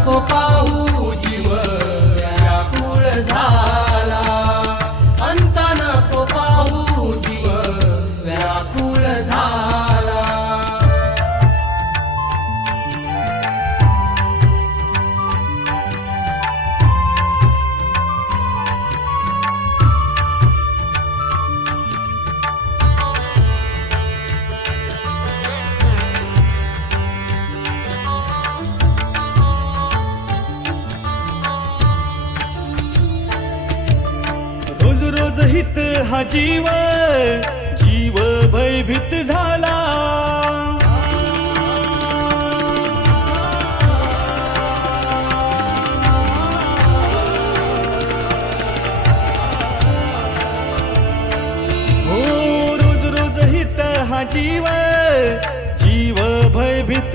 नको पाहू जीव व्याकुळ झाला, अंत नको पाहू जीव व्याकुळ झाला. रोज रोज हित हा जीव जीव भयभीत झाला. हो रोज रोज हित हा जीव जीव भयभीत